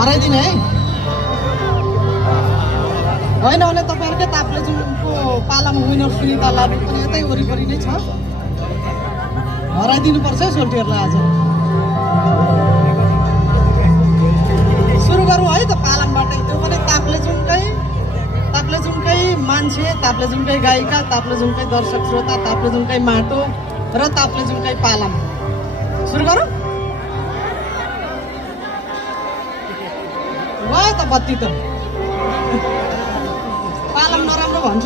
हराइदिने है होइन भने तपाईँहरूकै ताप्लेजुङको पालामा विनर सुनिता लाडु पनि यतै वरिपरि नै छ हराइदिनुपर्छ है सोल्टीहरूलाई आज सुरु गरौँ है त पालामबाटै त्यो पनि ताप्लेजुङकै मान्छे ताप्लेजुङकै गायिका ताप्लेजुङकै दर्शक श्रोता ताप्लेजुङकै माटो र ताप्लेजुङकै पालाम सुरु गरौँ वा त बत्ती त पालाम नराम्रो भन्छ